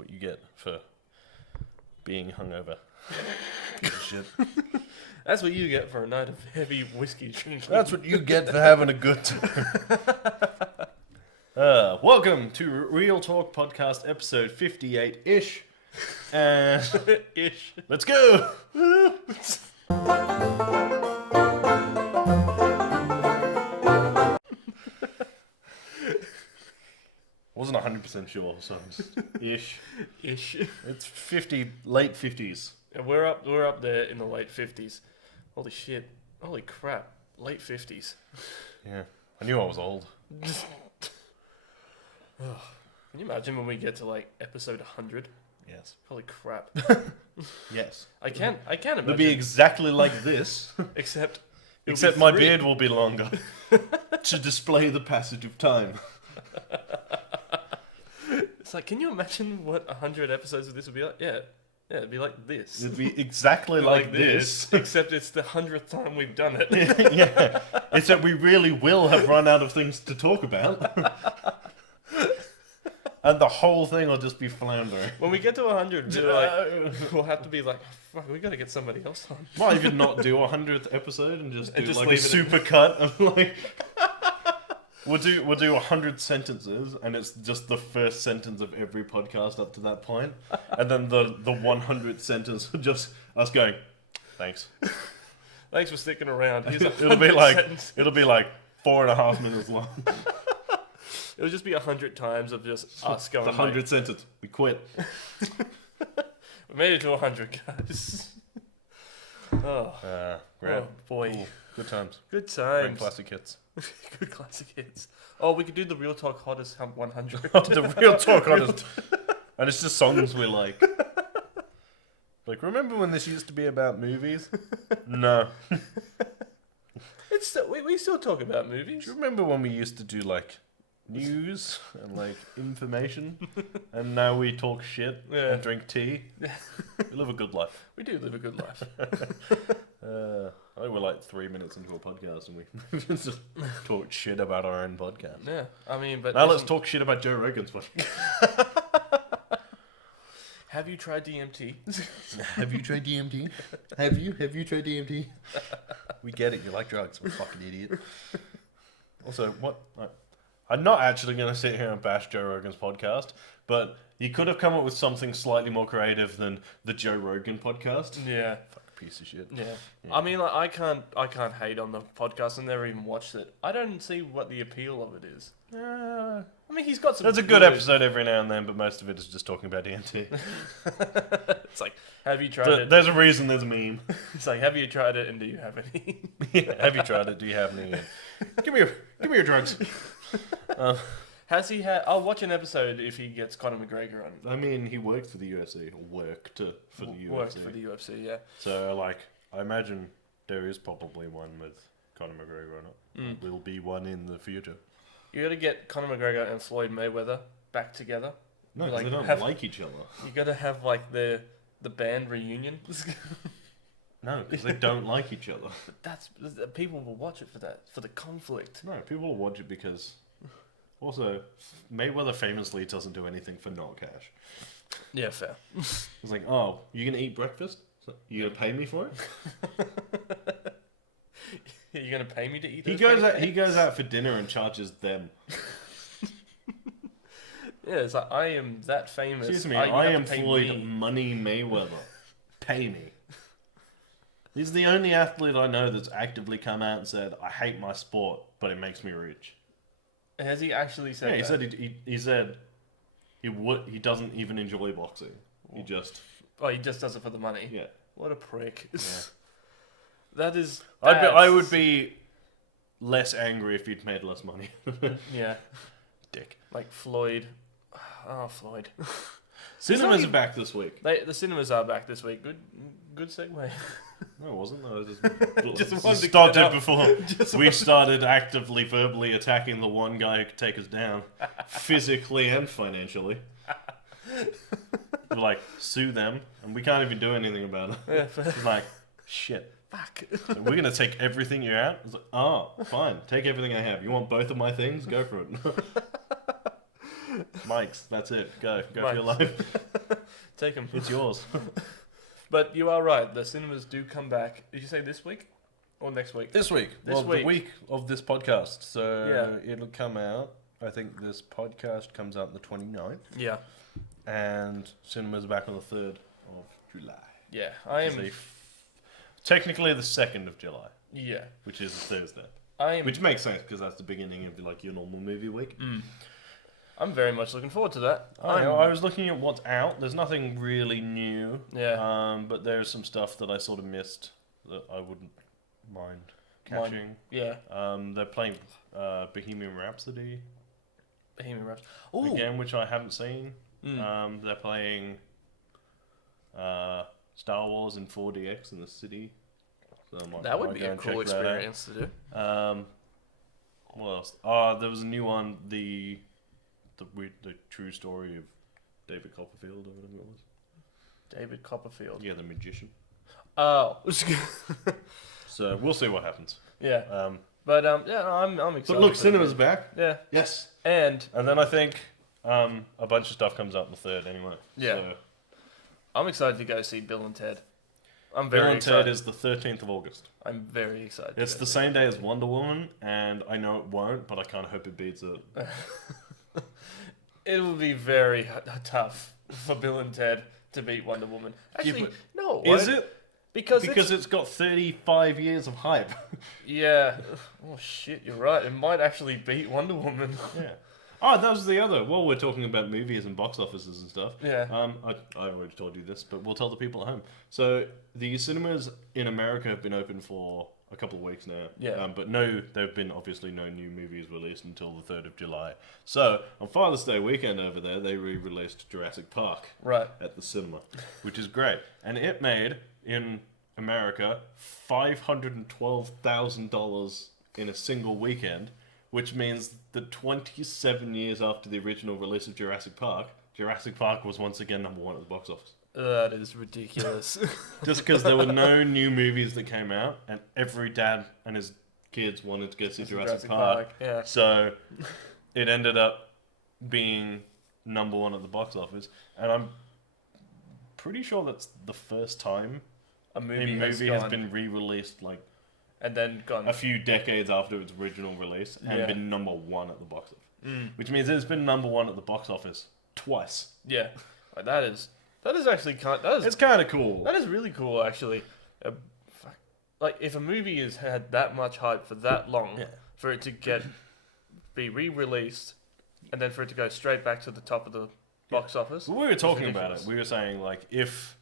what you get for being hungover. Shit. That's what you get for a night of heavy whiskey drinking. That's what you get for having a good time. Welcome to Real Talk Podcast episode 58-ish. And Ish. let's go! Wasn't 100% sure, so I'm just ish. Ish. It's late 50s. And we're up there in the late 50s. Holy shit. Holy crap. Late 50s. Yeah, I knew I was old. Can you imagine when we get to like episode 100? Yes. Holy crap. Yes. I can't imagine. It'll be exactly like this, Except my beard will be longer to display the passage of time. It's like, can you imagine what 100 episodes of this would be like? Yeah, it'd be like this. It'd be exactly like this. Except it's the 100th time we've done it. Yeah, except we really will have run out of things to talk about. And the whole thing will just be floundering. When we get to 100, we'll have to be like, fuck, we gotta get somebody else on. Might even not do a 100th episode and just do just like a leave it super cut of like. We'll do 100 sentences, and it's just the first sentence of every podcast up to that point, and then the 100th sentence just us going, thanks. Thanks for sticking around. Here's It'll be like 4.5 minutes long. It'll just be 100 times of just us going. The 100th sentence. We quit. We made it to 100, guys. Oh, Great. oh boy, Cool. Good times. good Great times. classic hits. Good classic hits. Oh, we could do the Real Talk Hottest Hump 100. The real talk honest. And it's just songs we like. Like, remember when this used to be about movies? No. It's still, we still talk about movies. Do you remember when we used to do like news and like information, and now we talk shit and drink tea? We live a good life. We do live a good life. I think we're like 3 minutes into a podcast and we just talk shit about our own podcast. Yeah, I mean, but Now let's talk shit about Joe Rogan's podcast. Have you tried DMT? Have you tried DMT? Have you tried DMT? We get it. You like drugs. We're fucking idiot. Also, what? I'm not actually going to sit here and bash Joe Rogan's podcast, but you could have come up with something slightly more creative than the Joe Rogan podcast. Yeah. Fuck piece of shit. Yeah. I mean, like, I can't hate on the podcast. I never even watched it. I don't see what the appeal of it is. I mean, he's got some. There's a good episode every now and then, but most of it is just talking about DMT. It's like, have you tried it? There's a reason there's a meme. It's like, have you tried it, and do you have any? Have you tried it? Do you have any? Give me your drugs. Has he had? I'll watch an episode if he gets Conor McGregor on. I mean, he worked for the UFC, or worked for the UFC. Worked for the UFC, yeah. So, like, I imagine there is probably one with Conor McGregor on it. Will be one in the future. You got to get Conor McGregor and Floyd Mayweather back together. No, Like, they don't have- like each other. You got to have like the band reunion. No, because they don't like each other. That's people will watch it for that, for the conflict. No, people will watch it because... Also, Mayweather famously doesn't do anything for not cash. Yeah, fair. It's like, oh, you gonna eat breakfast? You gonna pay me for it? You're gonna pay me to eat. He goes out for dinner and charges them. Yeah, it's like, I am that famous. Excuse me, you I have am to pay Floyd me. Money Mayweather. Pay me. He's the only athlete I know that's actively come out and said, I hate my sport, but it makes me rich. Has he actually said? Yeah, he that? said he said he doesn't even enjoy boxing. He just he just does it for the money. yeah. What a prick. Yeah. That is. I would be less angry if he'd made less money. Yeah, Dick. like Floyd. Oh, Floyd. Cinemas are back this week. The cinemas are back this week. Good segue. No, it wasn't. I Just just wanted to stopped get it before we started actively verbally attacking the one guy who could take us down, physically and financially. We're like, sue them, and we can't even do anything about it. Yeah, fair. It's like, shit. Fuck. So we're gonna take everything you're out. It's like, oh, fine, take everything I have. You want both of my things? Go for it. Mike's. That's it. Go for your Mike's. life. Take them. It's yours. But you are right. The cinemas do come back. Did you say this week or next week? This week. This week. The week of this podcast. So Yeah. it'll come out. I think this podcast comes out on the 29th. Yeah. And cinemas back on the 3rd of July. Yeah. I Which am. is technically the 2nd of July, Yeah. which is a Thursday. I am. Which makes sense because that's the beginning of like your normal movie week. I'm very much looking forward to that. I was looking at what's out. There's nothing really new. Yeah. But there's some stuff that I sort of missed that I wouldn't mind catching. Yeah. They're playing Bohemian Rhapsody Bohemian Rhapsody. Ooh. again, which I haven't seen. They're playing Star Wars in 4DX in the city. So That would be a cool experience to do. What else? There was a new one, the true story of David Copperfield or whatever it was. David Copperfield. Yeah, the magician. Oh. So we'll see what happens. Yeah. But yeah, no, I'm excited. But look, for cinema's it. back. Yeah. Yes. And then I think a bunch of stuff comes out on the 3rd anyway. Yeah. So I'm excited to go see Bill and Ted. I'm Bill very and excited. Ted is the 13th of August. I'm very excited. It's the same day as Wonder Woman, and I know it won't, but I can't hope it beats it. It will be very tough for Bill and Ted to beat Wonder Woman. Actually, no. Is won't. it? Because It's got 35 years of hype. yeah. Oh shit, you're right. It might actually beat Wonder Woman. Yeah. Oh, that was the other. Well, we're talking about movies and box offices and stuff. Yeah. I already told you this, but we'll tell the people at home. So the cinemas in America have been open for a couple of weeks now. Yeah. But there've been obviously no new movies released until the 3rd of July. So on Father's Day weekend over there, they re-released Jurassic Park Right. at the cinema, which is great. And it made, in America, $512,000 in a single weekend, which means that 27 years after the original release of Jurassic Park was once again number 1 at the box office. That is ridiculous. Just because there were no new movies that came out, and every dad and his kids wanted to go see Jurassic Park. Yeah. So it ended up being number 1 at the box office, and I'm pretty sure that's the first time A a movie, movie has gone, been re-released like and then gone. a few decades after its original release and Yeah. been number 1 at the box office. Which means it's been number 1 at the box office twice. Yeah. Like, that is actually It's kind of cool. that is really cool actually. Like if a movie has had that much hype for that long, Yeah. for it to be re-released, and then for it to go straight back to the top of the box office. When we were talking about ridiculous. it, we were saying like if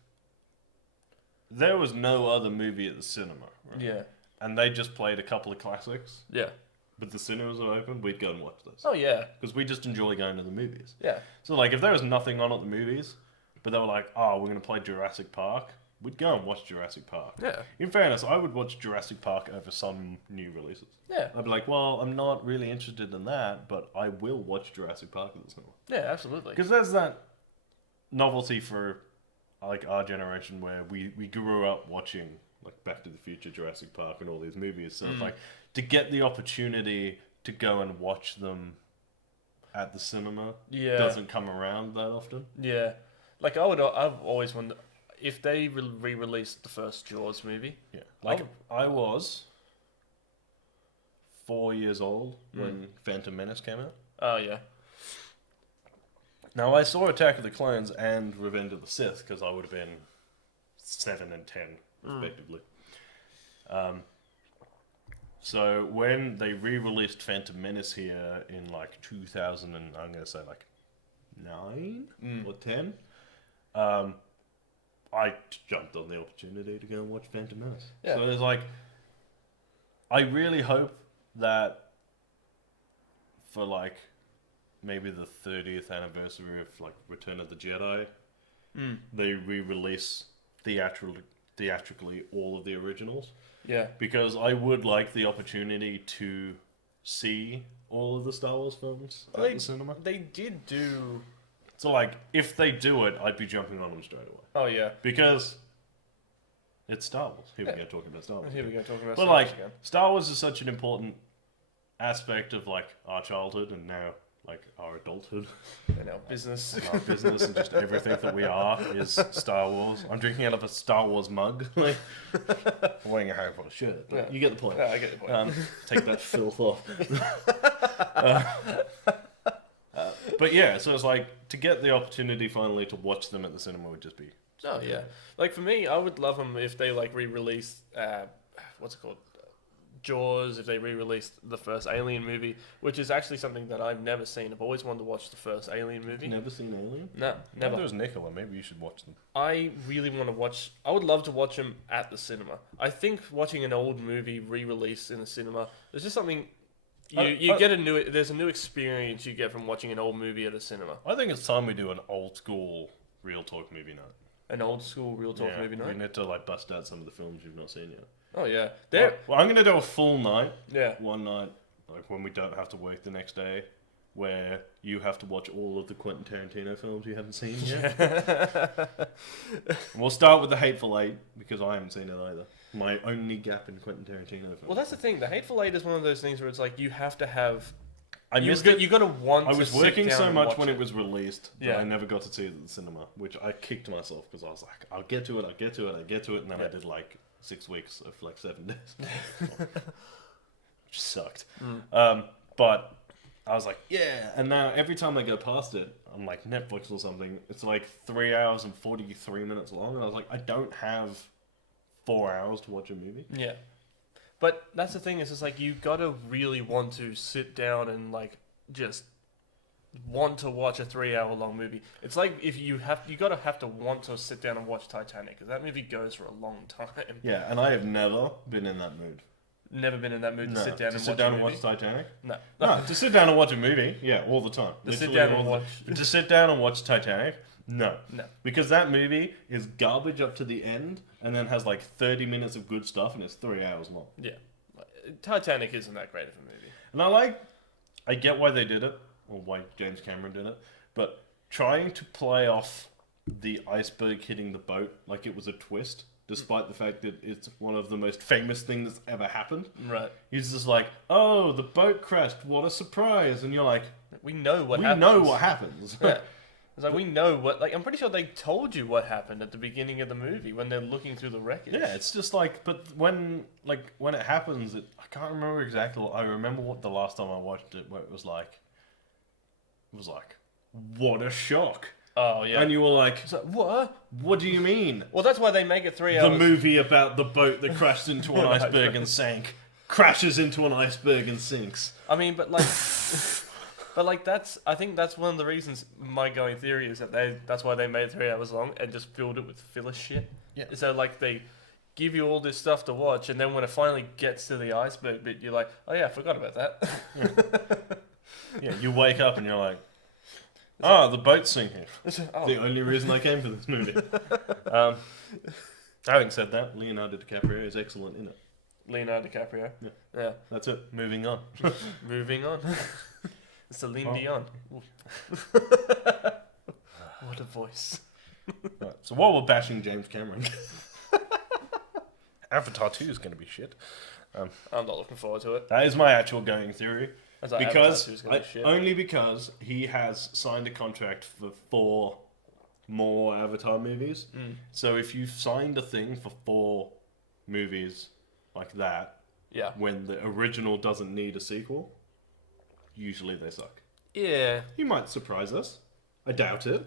there was no other movie at the cinema, right? Yeah. And they just played a couple of classics, Yeah. but the cinemas were open, we'd go and watch those. Oh yeah. Because we just enjoy going to the movies. Yeah. So like if there was nothing on at the movies, but they were like, oh, we're going to play Jurassic Park, we'd go and watch Jurassic Park. Yeah. In fairness, I would watch Jurassic Park over some new releases. Yeah. I'd be like, well, I'm not really interested in that, but I will watch Jurassic Park at the cinema. Yeah. Absolutely. Because there's that novelty for like our generation where we grew up watching like Back to the Future, Jurassic Park, and all these movies. So it's like to get the opportunity to go and watch them at the cinema Yeah. doesn't come around that often. Yeah. Like I've always wondered if they re-released the first Jaws movie. Yeah, like I was 4 years old when Phantom Menace came out. Oh yeah. Now I saw Attack of the Clones and Revenge of the Sith because I would have been 7 and 10 respectively. So when they re-released Phantom Menace here in like 2000 and I'm gonna say like 9 or 10, I jumped on the opportunity to go and watch Phantom Menace. Yeah. So it's like, I really hope that for like maybe the 30th anniversary of like Return of the Jedi, they re-release theatrically all of the originals. Yeah. Because I would like the opportunity to see all of the Star Wars films at the cinema. They did do. So like, if they do it, I'd be jumping on them straight away. Oh yeah. Because it's Star Wars. Here we go talking about Star Wars. Here we go talking about. But Star Wars like, again. Star Wars is such an important aspect of like our childhood and now like our adulthood, And our business. and our business, and just everything that we are is Star Wars. I'm drinking out of a Star Wars mug, like I'm wearing a Harry Potter shirt. But Yeah. you get the point. Yeah, I get the point. Take that filth off. But yeah, so it's like to get the opportunity finally to watch them at the cinema would just be. Oh yeah, like for me, I would love them if they like re-released what's it called, Jaws. If they re-released the first Alien movie, which is actually something that I've never seen. I've always wanted to watch the first Alien movie. Never seen Alien? No, never. There was Nicola. Maybe you should watch them. I really want to watch. I would love to watch them at the cinema. I think watching an old movie re-released in the cinema, there's just something. You get a new. There's a new experience you get from watching an old movie at a cinema. I think it's time we do an old school real talk movie night. An old school real talk movie We night. need to like bust out some of the films you've not seen yet. Oh yeah, there. Well, I'm gonna do a full night. Yeah. One night, like when we don't have to work the next day, where you have to watch all of the Quentin Tarantino films you haven't seen yet. We'll start with The Hateful Eight because I haven't seen it either. My only gap in Quentin Tarantino films. Well, that's the thing. The Hateful Eight is one of those things where it's like you have to have. I missed it. You got to want. I was to sit working down so and much watch when it was released that Yeah. I never got to see it at the cinema, which I kicked myself because I was like, I'll get to it, and then I did like 6 weeks of like 7 days. Which sucked. But I was like, yeah. And now every time I go past it, I'm like Netflix or something, it's like 3 hours and 43 minutes long. And I was like, I don't have 4 hours to watch a movie. Yeah. But that's the thing, is it's like you gotta really want to sit down and like just want to watch a 3 hour long movie. It's like if you gotta have to want to sit down and watch Titanic, because that movie goes for a long time. Yeah, and I have never been in that mood. Never been in that mood to No, sit down to and sit watch down a and movie. watch Titanic. No. No, to sit down and watch a movie, yeah, all the time. To sit Literally down all and the- watch. To sit down and watch Titanic, no. No. Because that movie is garbage up to the end, and then has like 30 minutes of good stuff, and it's 3 hours long. Yeah. Titanic isn't that great of a movie. And I get why they did it, or why James Cameron did it, but trying to play off the iceberg hitting the boat like it was a twist, despite the fact that it's one of the most famous things that's ever happened. Right. He's just like, oh, the boat crashed, what a surprise. And you're like, We know what we happens. know what happens. Yeah. It's like we know what. Like I'm pretty sure they told you what happened at the beginning of the movie when they're looking through the wreckage. Yeah, it's just like, but when it happens, I can't remember exactly. I remember what the last time I watched it, where it was like, what a shock. Oh yeah. And you were like, It's like, what? what do you mean? Well, that's why they make it 3 The hours. movie about the boat that crashed into an iceberg and sank, crashes into an iceberg and sinks. I mean, but like, I think that's one of the reasons. My going theory is that that's why they made it 3 hours long and just filled it with filler shit. Yeah. So like they give you all this stuff to watch, and then when it finally gets to the iceberg bit, you're like, oh yeah, I forgot about that. Yeah, you wake up and you're like, oh, the boat's sinking. Oh. The only reason I came for this movie. Having said that, Leonardo DiCaprio is excellent in it. Leonardo DiCaprio. Yeah. Yeah. That's it. Moving on. Moving on. Celine Oh. Dion. What a voice. Right, so while we're bashing James Cameron, Avatar 2 is going to be shit. I'm not looking forward to it. That is my actual going theory. As I Because advertised, it was gonna be shit. only because he has signed a contract for 4 more Avatar movies. So if you've signed a thing for 4 movies like that, Yeah. when the original doesn't need a sequel, usually they suck. Yeah. He might surprise us. I doubt it.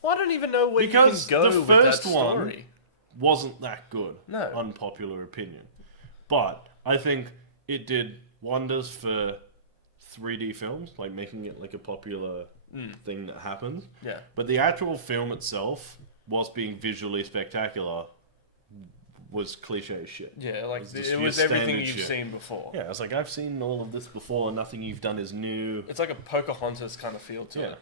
Well, I don't even know where Because you can go the with that first one- story. Wasn't that good. No. Unpopular opinion. But I think it did wonders for 3D films, like making it like a popular thing that happens. Yeah. But the actual film itself, whilst being visually spectacular, was cliche as shit. Yeah, like It's just it your was everything standard you've shit. seen before. Yeah, it's like, I've seen all of this before, nothing you've done is new. It's like a Pocahontas kind of feel to Yeah. it.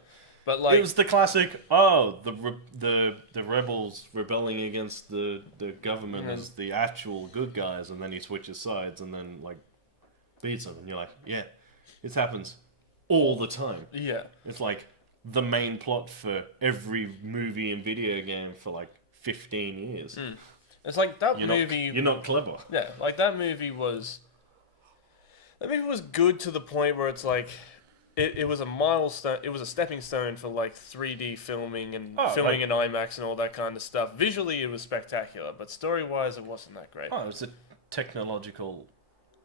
But like It was the classic, the rebels rebelling against the government Mhm. as the actual good guys, and then he switches sides and then, like, beats them, and you're like, yeah, this happens all the time. yeah. It's like the main plot for every movie and video game for, like, 15 years. It's like that You're movie. Not, you're not clever. Yeah, like that movie was good to the point where it's like it was a milestone. It was a stepping stone for like 3D filming and Oh, filming in IMAX and all that kind of stuff. Visually, it was spectacular, but story-wise, it wasn't that great. Oh, it was a technological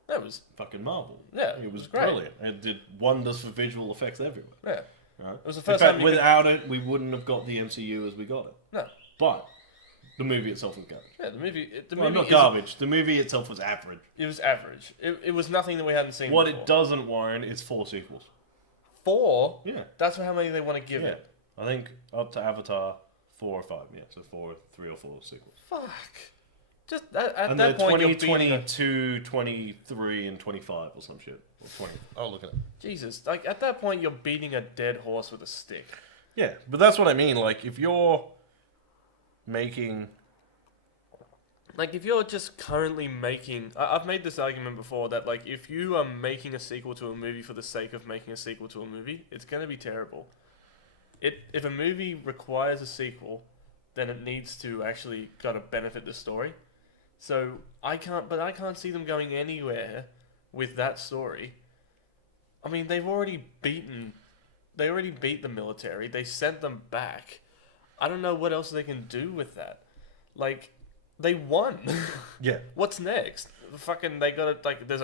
That was fucking marvel. Yeah, It was great. brilliant. It did wonders for visual effects everywhere. yeah. Right? It was the In first fact, time you could- without it, we wouldn't have got the MCU as we got it. No. But the movie itself was garbage. Yeah, the movie. The Well, movie not garbage. The movie itself was average. It was average. It was nothing that we hadn't seen. What before. it doesn't warrant is 4 sequels. 4. Yeah. That's how many they want to give Yeah. it. I think up to Avatar 4 or 5. Yeah, so 3 or 4 sequels. Fuck. Just at And that they're point, 20, you're beating 22, 23, and 25 or some shit. Or 20. Oh, look at it. Jesus. Like at that point, you're beating a dead horse with a stick. Yeah, but that's what I mean. Like, if you're making... Like if you're just currently making, I've made this argument before that like if you are making a sequel to a movie for the sake of making a sequel to a movie, it's gonna be terrible. If a movie requires a sequel, then it needs to actually gotta benefit the story. So I can't see them going anywhere with that story. I mean, they already beat the military. They sent them back. I don't know what else they can do with that. Like, they won. Yeah. What's next? Fucking, there's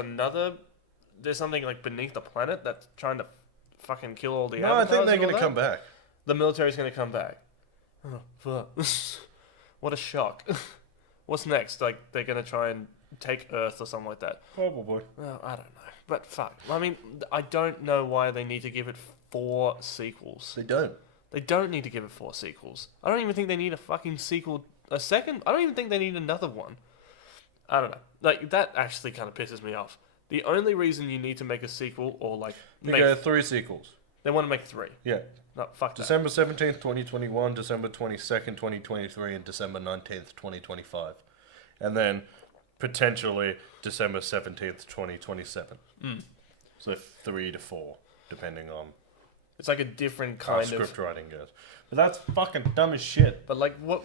something like beneath the planet that's trying to fucking kill all the No, I think avatars they're and all going to that? come back. The military's gonna come back. Oh, fuck. What a shock. What's next? Like, they're gonna try and take Earth or something like that. Probably. Well, I don't know. But fuck. I mean, I don't know why they need to give it 4 sequels. They don't. They don't need to give it 4 sequels. I don't even think they need a fucking sequel. A second? I don't even think they need another one. I don't know. Like, that actually kind of pisses me off. The only reason you need to make a sequel or, like, They go 3 sequels. they want to make 3. Yeah. No, fuck that. December 17th, 2021, December 22nd, 2023, and December 19th, 2025. And then potentially December 17th, 2027. So 3 to 4, depending on It's like a different how kind script of... writing goes. But that's fucking dumb as shit. But, like, what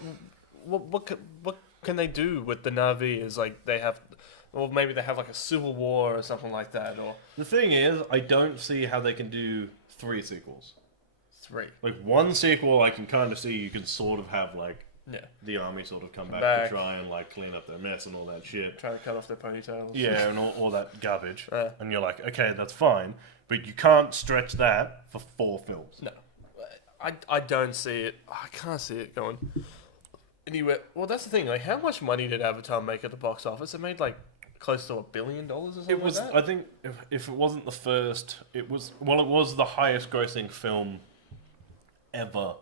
can they do with the Na'vi is, like, they have... Or maybe they have, like, a civil war or something like that, or... The thing is, I don't see how they can do 3 sequels. 3. Like, 1 sequel, I can kind of see you can sort of have, like, Yeah. the army sort of come back Back. to try and, like, clean up their mess and all that shit. Trying to cut off their ponytails. Yeah, and all that garbage. Yeah. And you're like, okay, that's fine. But you can't stretch that for 4 films. No. I don't see it. I can't see it going anywhere. Well, that's the thing. Like, how much money did Avatar make at the box office? It made, like, close to $1 billion or something It was, like that? I think, if it wasn't the first, it was the highest grossing film ever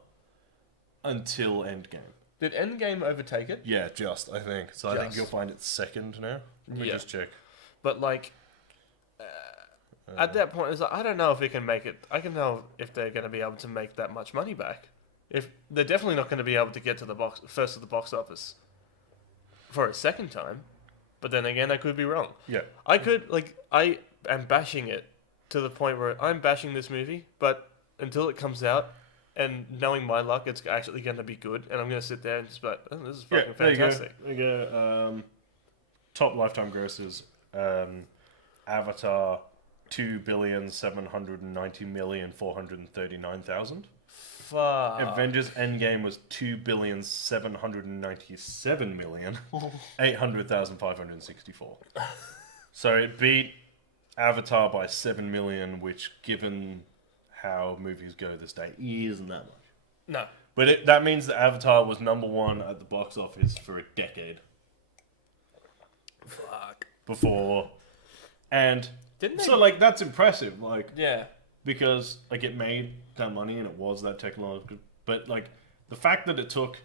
until Endgame. Did Endgame overtake it? Yeah, just, I think. So I think Just. you'll find it second now. Let me Yeah. just check. But, like... at that point, it's like, I don't know if it can make it. I can know if they're going to be able to make that much money back. If they're definitely not going to be able to get to the first of the box office for a second time. But then again, I could be wrong. Yeah. I am bashing it to the point where I'm bashing this movie, but until it comes out, and knowing my luck, it's actually going to be good, and I'm going to sit there and just be like, oh, this is fucking fantastic. There you go. Top lifetime grosses. Avatar, 2,790,439,000. Fuck. Avengers Endgame was 2,797,800,564. So it beat Avatar by 7 million, which, given how movies go this day, isn't that much. No. But that means that Avatar was number 1 at the box office for a decade Fuck. before, and Didn't they? so like that's impressive. Like, Yeah. because like it made that money and it was that technological, but like the fact that it took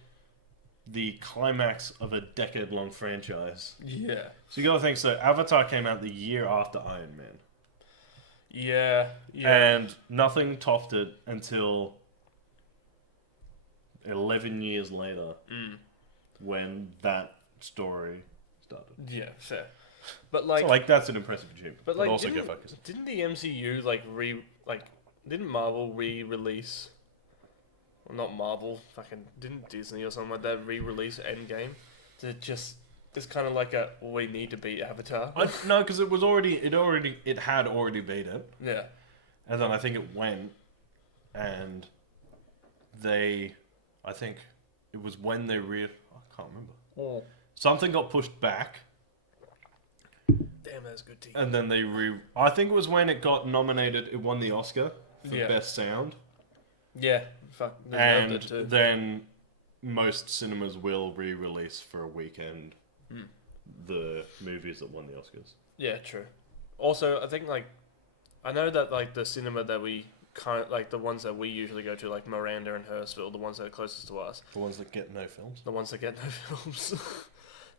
the climax of a decade-long franchise. Yeah. So you gotta think. So Avatar came out the year after Iron Man, Yeah. Yeah. and nothing topped it until 11 years later, when that story started. Yeah, fair. But like, So like that's an impressive achievement. but like, also didn't, get focused. didn't the MCU didn't Marvel re-release? Well, not Marvel, didn't Disney or something like that re-release Endgame? It's kind of like we need to beat Avatar. No, because it had already beat it. Yeah. And then I think it went, and I think it was when I can't remember. Oh, Something got pushed back, damn, that's good tea. and then I think it was when it got nominated. It won the Oscar for Yeah. Best Sound, Yeah, fuck, they nailed and it too. then most cinemas will re-release for a weekend Mm. the movies that won the Oscars. Yeah, true. Also, I think like I know that like the cinema that we kind like the ones that we usually go to, like Miranda and Hurstville, the ones that are closest to us, The ones that get no films. the ones that get no films,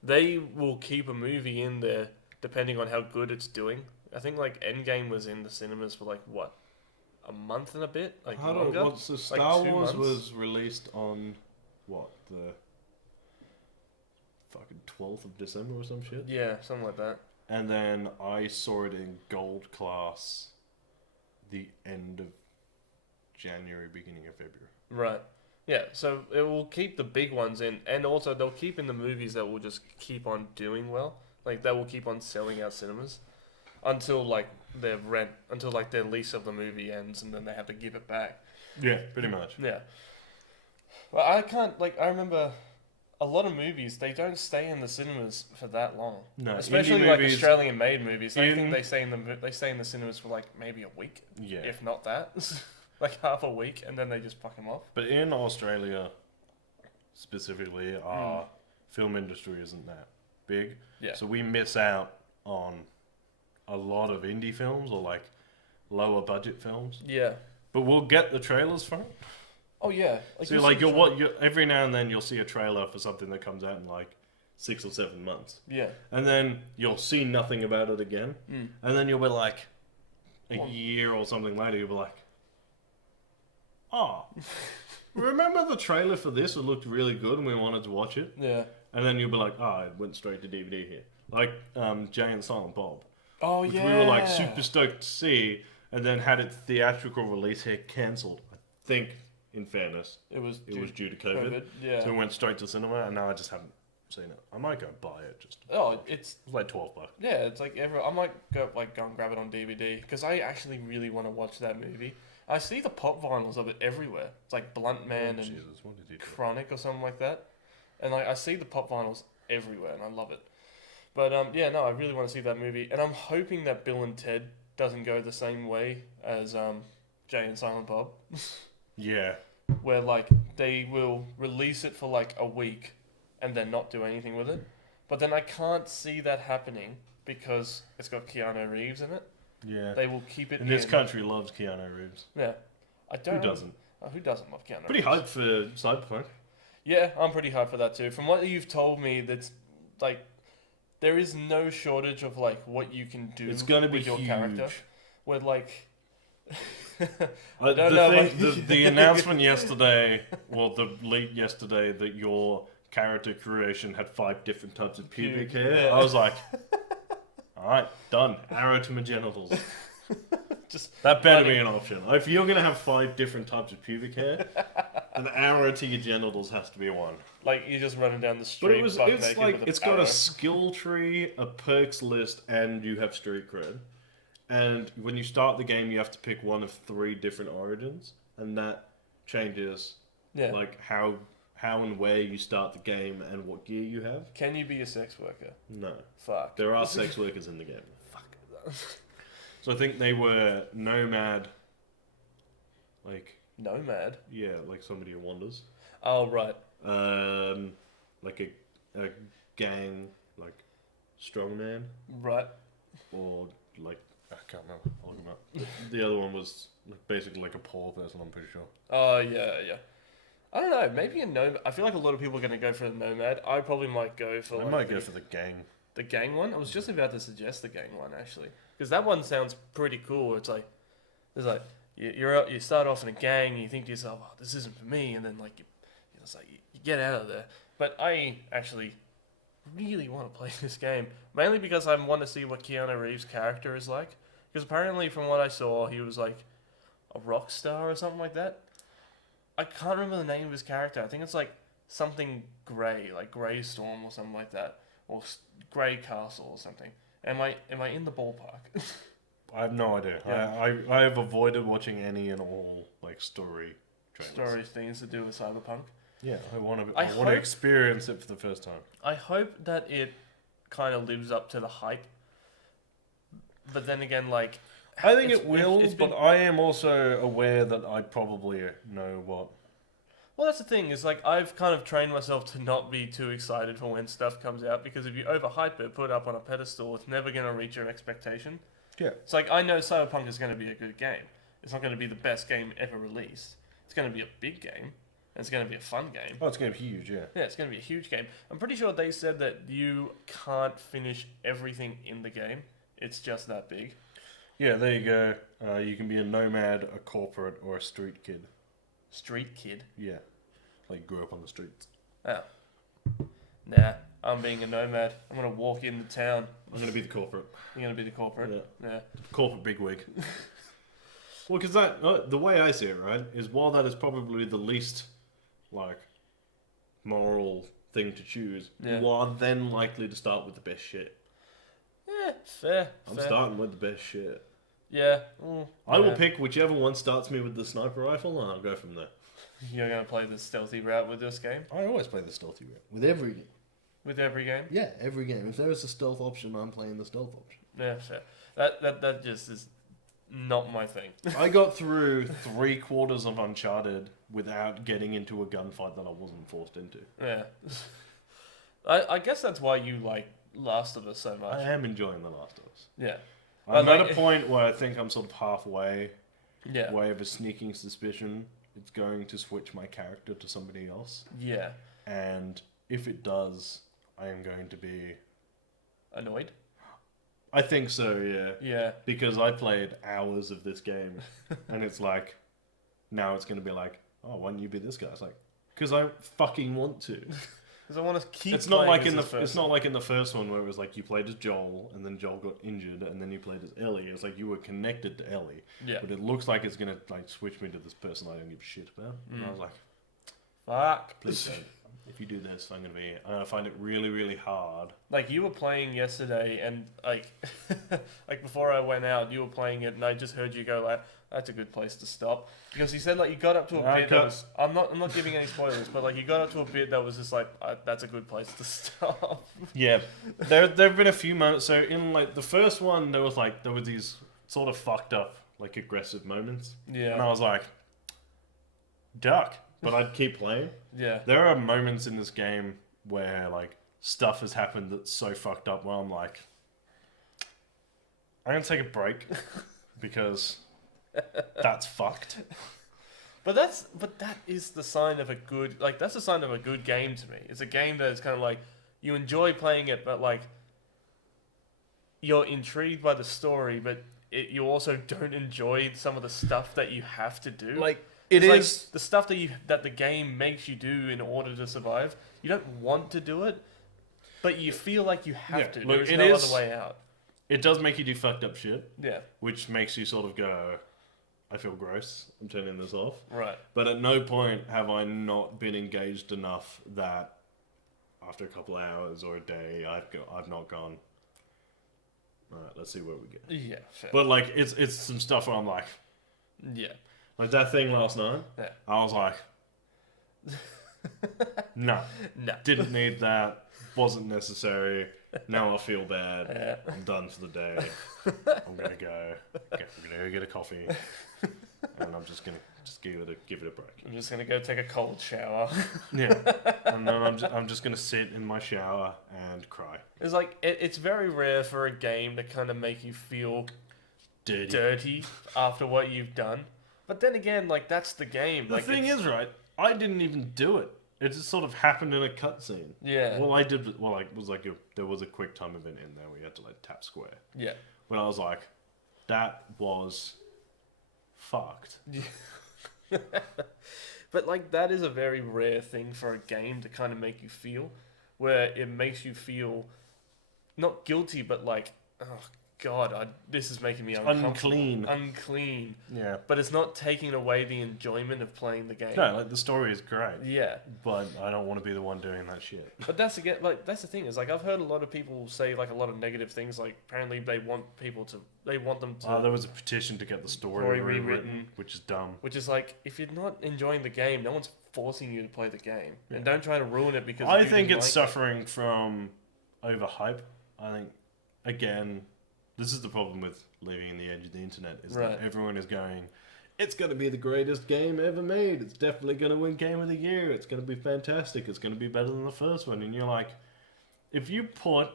they will keep a movie in there depending on how good it's doing. I think like Endgame was in the cinemas for like what, a month and a bit, like I longer. don't know. So Like Star 2 Wars months? was released on what, the fucking 12th of December or some shit. Yeah, something like that. And then I saw it in gold class the end of January, beginning of February. Right. Yeah, so it will keep the big ones in, and also they'll keep in the movies that will just keep on doing well. Like they will keep on selling out cinemas until like until like their lease of the movie ends, and then they have to give it back. Yeah, pretty much. Yeah. Well, I can't like I remember a lot of movies they don't stay in the cinemas for that long. No, Especially indie like movies, Australian-made movies. I think in- they stay in the cinemas for like maybe a week, Yeah. if not that, like half a week, and then they just fuck them off. But in Australia, specifically, our film industry isn't that big. Yeah. So we miss out on a lot of indie films or like lower budget films. Yeah. But we'll get the trailers for it. Oh yeah. So like you'll every now and then you'll see a trailer for something that comes out in like 6 or 7 months. Yeah. And then you'll see nothing about it again. Mm. And then you'll be like a Well- year or something later, you'll be like, oh, remember the trailer for this? It looked really good and we wanted to watch it. Yeah. And then you'll be like, oh, it went straight to DVD here. Like Jay and Silent Bob. Oh Which yeah. we were like super stoked to see, and then had its theatrical release here cancelled. I think, in fairness, It was due to COVID. Yeah. So it went straight to cinema, and now I just haven't seen it. I might go buy it. Just Oh, it's it's like $12. yeah. It's like I might go and grab it on DVD because I actually really want to watch that movie. I see the pop vinyls of it everywhere. It's like Blunt Man Oh, and Jesus, what did he do? Chronic or something like that, and like I see the pop vinyls everywhere, and I love it. But yeah, no, I really want to see that movie, and I'm hoping that Bill and Ted doesn't go the same way as Jay and Silent Bob, Yeah, where like they will release it for like a week and then not do anything with it. But then I can't see that happening because it's got Keanu Reeves in it. yeah. They will keep it And this in. country loves Keanu Reeves. Yeah, I don't. Who doesn't? Who doesn't love Keanu? Pretty Reeves? hyped for Cyberpunk. Yeah, I'm pretty hyped for that too. From what you've told me, that's like there is no shortage of like what you can do It's gonna be with your huge. character. With like, The don't know, thing, like- the announcement yesterday, well, the leak yesterday that your character creation had 5 different types of pubic hair. Yeah. I was like, all right, done. Arrow to my genitals. just That better funny. be an option. If you're gonna have 5 different types of pubic hair, an arrow to your genitals has to be one. like you're just running down the But street. it's naked like with it's got arrow. a skill tree, a perks list, and you have street cred. And when you start the game, you have to pick one of 3 different origins, and that changes Yeah. like how and where you start the game and what gear you have. Can you be a sex worker? No, Fuck. there are sex workers in the game. Fuck. So I think they were nomad, like Nomad. yeah, like somebody who wanders. Oh right. Like a gang, like strongman, Right. or like I can't remember. I'll look 'em up. The other one was like, basically like a poor person. I'm pretty sure. Oh yeah, yeah. I don't know. Maybe a nomad. I feel like a lot of people are gonna go for the nomad. I probably might go for. I like, might go for the gang. the gang one. I was just about to suggest the gang one actually, because that one sounds pretty cool. It's like you start off in a gang, and you think to yourself, "Oh, this isn't for me," and then like it's like you get out of there. But I actually really want to play this game mainly because I want to see what Keanu Reeves' character is like. Because apparently, from what I saw, he was like a rock star or something like that. I can't remember the name of his character. I think it's like something Grey, like Grey Storm or something like that, or Grey Castle or something. Am I in the ballpark? I have no idea. Yeah. I have avoided watching any and all like story trailers. Story things to do with Cyberpunk. Yeah, I want to. I I want hope- to experience it for the first time. I hope that it kind of lives up to the hype. But then again, like, I think it's- it will, it's but been- I am also aware that I probably know what. well, that's the thing. Is like I've kind of trained myself to not be too excited for when stuff comes out because if you overhype it, put it up on a pedestal, it's never going to reach your expectation. Yeah. It's like I know Cyberpunk is going to be a good game. It's not going to be the best game ever released. It's going to be a big game. And it's going to be a fun game. Oh, it's going to be huge, yeah. Yeah, it's going to be a huge game. I'm pretty sure they said that you can't finish everything in the game. It's just that big. Yeah, there you go. You can be a nomad, a corporate, or a street kid. Street kid. Yeah. Like, grew up on the streets. Oh. Nah, I'm being a nomad. I'm going to walk into town. I'm going to be the corporate. You're going to be the corporate. Yeah. Corporate bigwig. Well, because the way I see it, right, is while that is probably the least, like, moral thing to choose, Yeah. you are then likely to start with the best shit. Yeah, fair. I'm fair. starting with the best shit. Yeah. I will yeah. pick whichever one starts me with the sniper rifle, and I'll go from there. You're going to play the stealthy route with this game? I always play the stealthy route. With every game. With every game? Yeah, every game. If there is a stealth option, I'm playing the stealth option. Yeah, fair. That just is not my thing. I got through 3/4 of Uncharted without getting into a gunfight that I wasn't forced into. Yeah. I guess that's why you like Last of Us so much. I am enjoying The Last of Us. Yeah. I'm But, at like, a point where I think I'm sort of halfway, Yeah. way of a sneaking suspicion it's going to switch my character to somebody else. Yeah. And if it does, I am going to be... Annoyed? I think so, yeah. Yeah. Because I played hours of this game, and it's like, now it's going to be like, oh, why don't you be this guy? It's like, because I fucking want to. Because I want to keep It's not playing like as in the this person. it's not like in the first one where it was like you played as Joel and then Joel got injured and then you played as Ellie. It's like you were connected to Ellie, Yeah. but it looks like it's gonna like switch me to this person I don't give a shit about. And I was like, Fuck. please don't. If you do this, I'm gonna find it really really hard. Like you were playing yesterday, and like, like before I went out, you were playing it, and I just heard you go like, "That's a good place to stop," because you said like you got up to a bit that was. I'm not giving any spoilers, but like you got up to a bit that was just like, "That's a good place to stop." Yeah, there've been a few moments. So in like the first one, there were these sort of fucked up like aggressive moments, and I Yeah. was like, duck. But I'd keep playing. Yeah. There are moments in this game where like stuff has happened that's so fucked up where I'm like, I'm gonna take a break because that's fucked. But that is the sign of a good that's the sign of a good game to me. It's a game that is kind of like you enjoy playing it, but like you're intrigued by the story, but you also don't enjoy some of the stuff that you have to do. Like It's it like is. the stuff that the game makes you do in order to survive. You don't want to do it, but you feel like you have Yeah, to. look, There's it no is- other way out. It does make you do fucked up shit, Yeah. which makes you sort of go, I feel gross. I'm turning this off. Right. But at no point have I not been engaged enough that after a couple of hours or a day, I've not gone. All right, let's see where we get. Yeah. Fair. But like, it's some stuff where I'm like yeah. that thing last night. Yeah. I was like, no, No. didn't need that. Wasn't necessary. Now I feel bad. Yeah. I'm done for the day. I'm gonna go. I'm gonna go get a coffee, and I'm just gonna give it a break. I'm just gonna go take a cold shower. Yeah, and then I'm just gonna sit in my shower and cry. It's like it's very rare for a game to kind of make you feel dirty after what you've done. But then again, like that's the game. The like, thing is, right? I didn't even do it. It just sort of happened in a cutscene. Yeah. Well, I did. Well, like was like there was a quick time event in there where you had to like tap square. Yeah. When I was like, that was fucked. But like that is a very rare thing for a game to kind of make you feel, where it makes you feel not guilty, but like, oh, God, this is making me uncomfortable. Unclean. Yeah. But it's not taking away the enjoyment of playing the game. No, like the story is great. Yeah. But I don't want to be the one doing that shit. But that's again, like that's the thing is like I've heard a lot of people say like a lot of negative things. Like apparently they want them to. There was a petition to get the story rewritten, which is dumb. Which is like if you're not enjoying the game, no one's forcing you to play the game, and don't try to ruin it because I you think didn't it's like suffering from overhype. I think again, this is the problem with living in the edge of the internet is that everyone is going, it's going to be the greatest game ever made. It's definitely going to win Game of the Year. It's going to be fantastic. It's going to be better than the first one. And you're like, if you put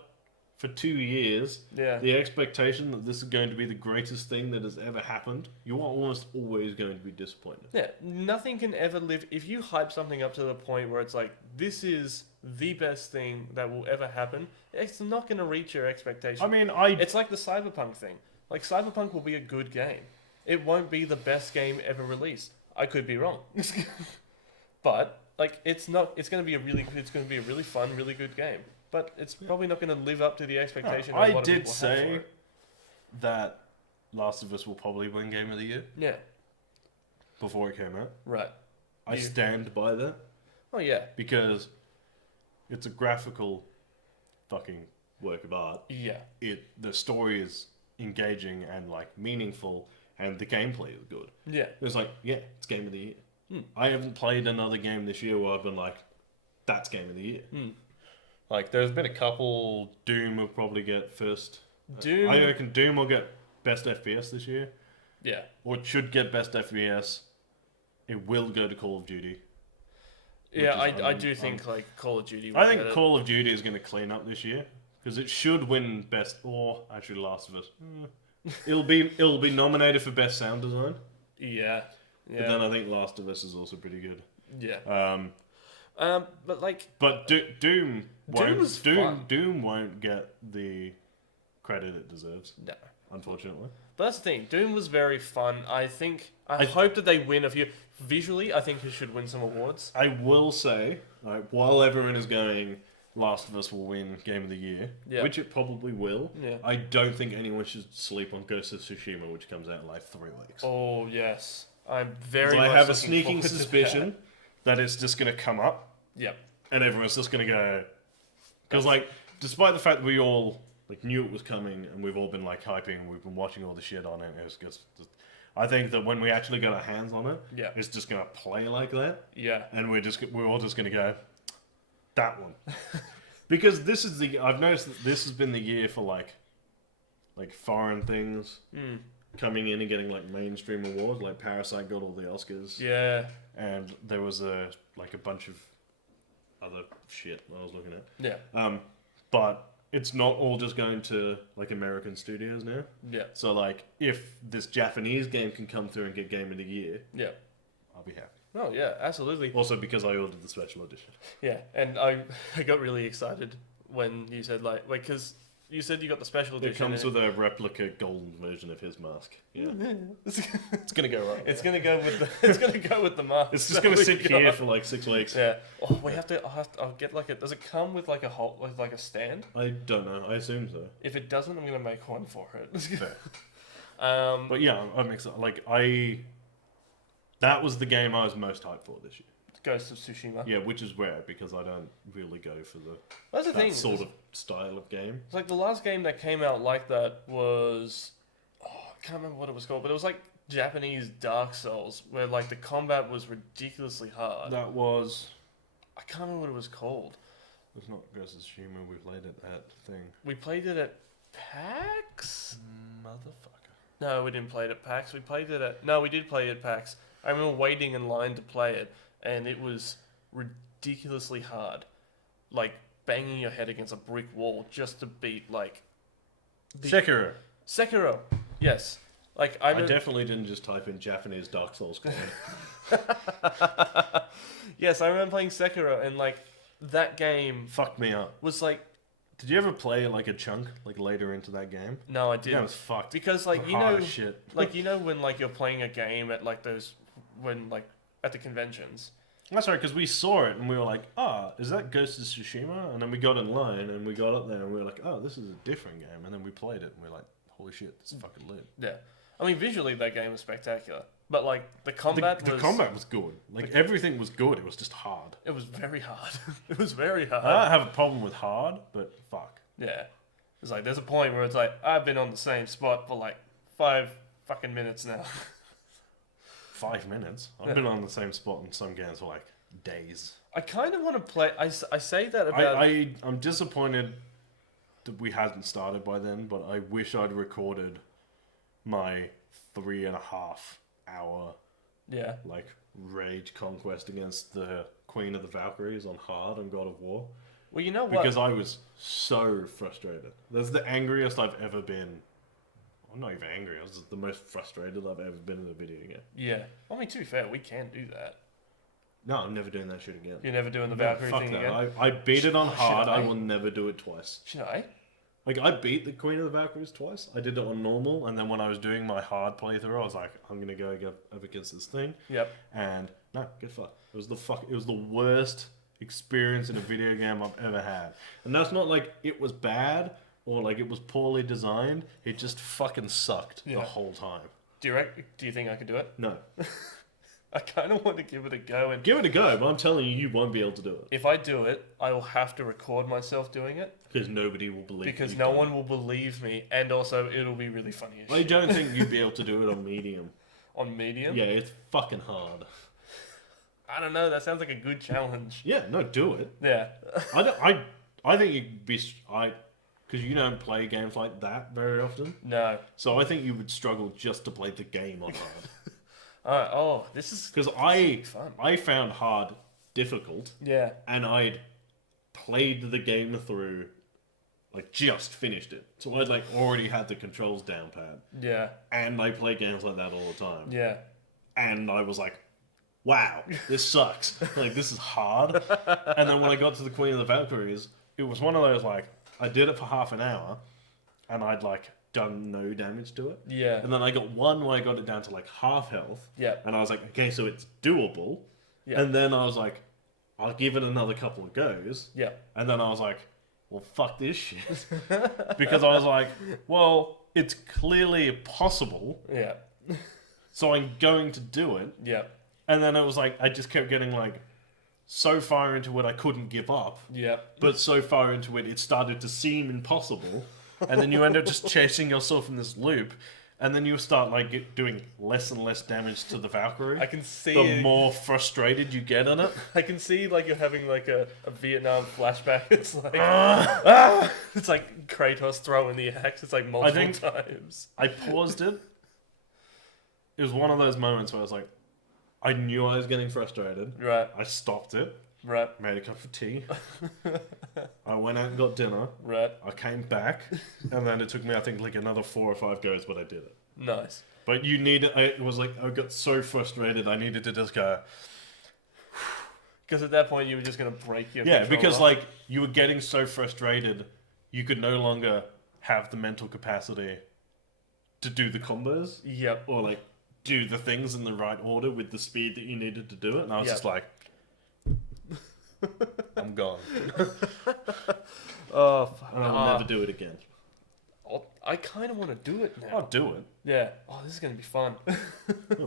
for 2 years the expectation that this is going to be the greatest thing that has ever happened, you are almost always going to be disappointed. Yeah, nothing can ever live. If you hype something up to the point where it's like, this is the best thing that will ever happen, it's not going to reach your expectation. I mean, It's like the Cyberpunk thing. Like, Cyberpunk will be a good game. It won't be the best game ever released. I could be wrong. But, like, it's going to be a really fun, really good game. But it's probably not going to live up to the expectation of a lot of people have for it. I did say that Last of Us will probably win Game of the Year. Yeah. Before it came out. Right. I stand by that. Oh, yeah. Because it's a graphical fucking work of art. Yeah. The story is engaging and, like, meaningful, and the gameplay is good. Yeah. It's like, it's Game of the Year. I haven't played another game this year where I've been like, that's Game of the Year. Like, there's been a couple. Doom will probably get first. Doom. I reckon Doom will get best FPS this year. Yeah. Or it should get best FPS. It will go to Call of Duty. Yeah, I do think like Call of Duty. I think Call of Duty is going to clean up this year because it should win best. Or actually, Last of Us. It'll be nominated for best sound design. Yeah. But then I think Last of Us is also pretty good. Yeah. But like. But Doom fun. Doom won't get the credit it deserves. No. Unfortunately. But that's the thing. Doom was very fun. I hope that they win a few. Visually, I think it should win some awards. I will say, like, while everyone is going, Last of Us will win Game of the Year, which it probably will. Yeah. I don't think anyone should sleep on Ghost of Tsushima, which comes out in like 3 weeks. Oh yes, I'm very. I much have a looking sneaking forward to suspicion that it's just going to come up. Yep. And everyone's just going to go, because like, despite the fact that we all like knew it was coming and we've all been like hyping, we've been watching all the shit on it. It was just I think that when we actually get our hands on it, it's just going to play like that. Yeah. And we're all just going to go, that one. Because I've noticed that this has been the year for like foreign things coming in and getting like mainstream awards. Like Parasite got all the Oscars. Yeah. And there was a bunch of other shit I was looking at. Yeah. But it's not all just going to like American studios now. Yeah. So like, if this Japanese game can come through and get Game of the Year, I'll be happy. Oh yeah, absolutely. Also because I ordered the special edition. Yeah, and I got really excited when you said because you said you got the special edition. It comes with a replica golden version of his mask. Yeah. It's gonna go right. It's gonna go with the mask. It's just gonna sit here for like 6 weeks. Yeah. Oh, I'll get does it come with like a stand? I don't know. I assume so. If it doesn't, I'm gonna make one for it. Fair. But yeah, I'm excited. That was the game I was most hyped for this year. Ghost of Tsushima. Yeah, which is rare because I don't really go for That's the thing. Sort of style of game. It's like the last game that came out like that was, I can't remember what it was called, but it was like Japanese Dark Souls, where like the combat was ridiculously hard. That was. I can't remember what it was called. It's not Ghost of Tsushima. We played it at thing. We played it at PAX. Motherfucker. No, we didn't play it at PAX. We did play it at PAX. I remember waiting in line to play it, and it was ridiculously hard. Like, banging your head against a brick wall just to beat, like... Sekiro. Sekiro, yes. Like, I definitely didn't just type in Japanese Dark Souls clone. Yes, I remember playing Sekiro, and, like, that game... Fucked me up. Was, like... Did you ever play, like, a chunk, like, later into that game? No, I didn't. Yeah, it was fucked. Because, like, you hard know... as shit. Like, you know when, like, you're playing a game at, like, those... When, like, at the conventions... That's right, because we saw it and we were like, is that Ghost of Tsushima? And then we got in line and we got up there and we were like, this is a different game. And then we played it and we were like, holy shit, this is fucking lit. Yeah. I mean, visually that game was spectacular, but like the combat The was combat was good. Like everything was good. It was just hard. It was very hard. It was very hard. I don't have a problem with hard, but fuck. Yeah. It's like there's a point where it's like I've been on the same spot for like 5 fucking minutes now. 5 minutes. I've been on the same spot in some games for like days. I kind of want to play. I say that about. I'm disappointed that we hadn't started by then, but I wish I'd recorded my 3.5 hour Yeah. like rage conquest against the Queen of the Valkyries on hard on God of War. Well, you know what? Because I was so frustrated. That's the angriest I've ever been. I'm not even angry. I was just the most frustrated I've ever been in a video game. Yeah. I mean, to be fair, we can do that. No, I'm never doing that shit again. You're never doing the No, Valkyrie fuck thing that. again? I beat it on Should hard. I I? will never do it twice. Should I? Like, I beat the Queen of the Valkyries twice. I did it on normal, and then when I was doing my hard playthrough, I was like, I'm gonna go up against this thing. Yep. And no, get fucked. It was the worst experience in a video game I've ever had. And that's not like it was bad or like it was poorly designed. It just fucking sucked the Yeah. whole time. Do you think I could do it? No. I kind of want to give it a go, and Give it a go, but I'm telling you, you won't be able to do it. if I do it, I will have to record myself doing it Because nobody will believe because you've no done one it. will believe me, and also it'll be really funny as I shit. don't think you'd be able to do it on medium. On medium. Yeah, it's fucking hard. I don't know. That sounds like a good challenge. Yeah, no, do it. Yeah. I think you'd be because you don't play games like that very often. No. So I think you would struggle just to play the game on hard. Oh, this is Because fun. I found hard difficult, Yeah. and I'd played the game through, like just finished it. So I'd like already had the controls down pat, Yeah. and I play games like that all the time. Yeah. And I was like, wow, this sucks. Like, this is hard. And then when I got to the Queen of the Valkyries, it was one of those, like, I did it for half an hour, and I'd, like, done no damage to it. Yeah. And then I got one where I got it down to, like, half health. Yeah. And I was like, okay, so it's doable. Yeah. And then I was like, I'll give it another couple of goes. Yeah. And then I was like, well, fuck this shit. Because I was like, well, it's clearly possible, Yeah. so I'm going to do it. Yeah. And then it was like, I just kept getting like so far into it I couldn't give up. Yeah. But so far into it, it started to seem impossible. And then you end up just chasing yourself in this loop. And then you start like doing less and less damage to the Valkyrie. I can see the it. more frustrated you get in it. I can see like you're having like a Vietnam flashback. It's like it's like Kratos throwing the axe. It's like multiple times. I paused it. It was one of those moments where I was like, I knew I was getting frustrated. Right. I stopped it, Right. made a cup of tea. I went out and got dinner. Right. I came back, and then it took me, I think, like another 4 or 5 goes, but I did it. Nice. But you need it was like, I got so frustrated, I needed to just go, Because at that point you were just gonna break your yeah, controller. because like, you were getting so frustrated, you could no longer have the mental capacity to do the combos, Yep. or like, do the things in the right order with the speed that you needed to do it, and I was Yep. just like, I'm gone. Oh. Fuck. And I'll never do it again. I kind of want to do it now. I'll do it. Yeah. Oh, this is gonna be fun.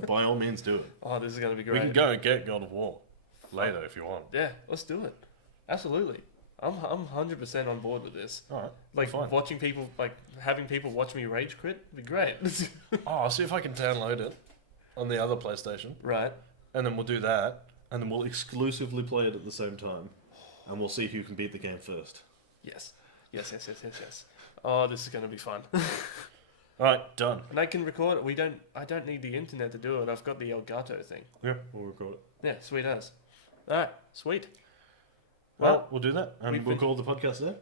By all means, do it. Oh, this is gonna be We great. can go and get God of War later if you want. Yeah, let's do it. Absolutely. I'm 100% on board with this. All right. Like fine. watching people, like having people watch me rage quit would be great. Oh, I'll see if I can download it on the other PlayStation, Right. and then we'll do that, and then we'll exclusively play it at the same time, and we'll see who can beat the game first. Yes. Yes. Oh, this is gonna be fun. All right, done. And I can record it. I don't need the internet to do it. I've got the Elgato thing. Yeah, we'll record it. Yeah, sweet as. All right, sweet. Well, we'll do that, and we've we'll been- call the podcast there.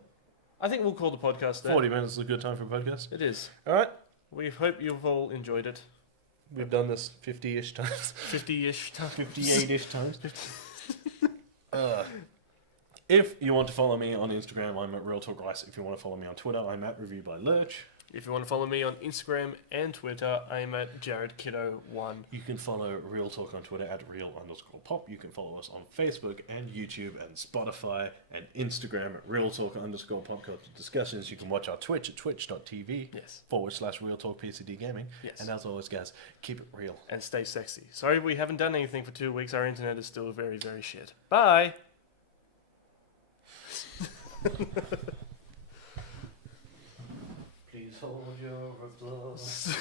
I think we'll call the podcast there. 40 minutes is a good time for a podcast. It is. All right. We hope you've all enjoyed it. We've done this 50-ish times. 50-ish times. 58-ish times. If you want to follow me on Instagram, I'm at Real Talk Rice. If you want to follow me on Twitter, I'm at Review by Lurch. If you want to follow me on Instagram and Twitter, I'm at JaredKiddo1. You can follow Real Talk on Twitter at Real_Pop. You can follow us on Facebook and YouTube and Spotify and Instagram at Real Talk_Pop Culture Discussions. You can watch our Twitch at twitch.tv Yes. /Real Talk PCD Gaming. Yes. And as always, guys, keep it real. And stay sexy. Sorry we haven't done anything for 2 weeks. Our internet is still very, very shit. Bye! Please hold your applause.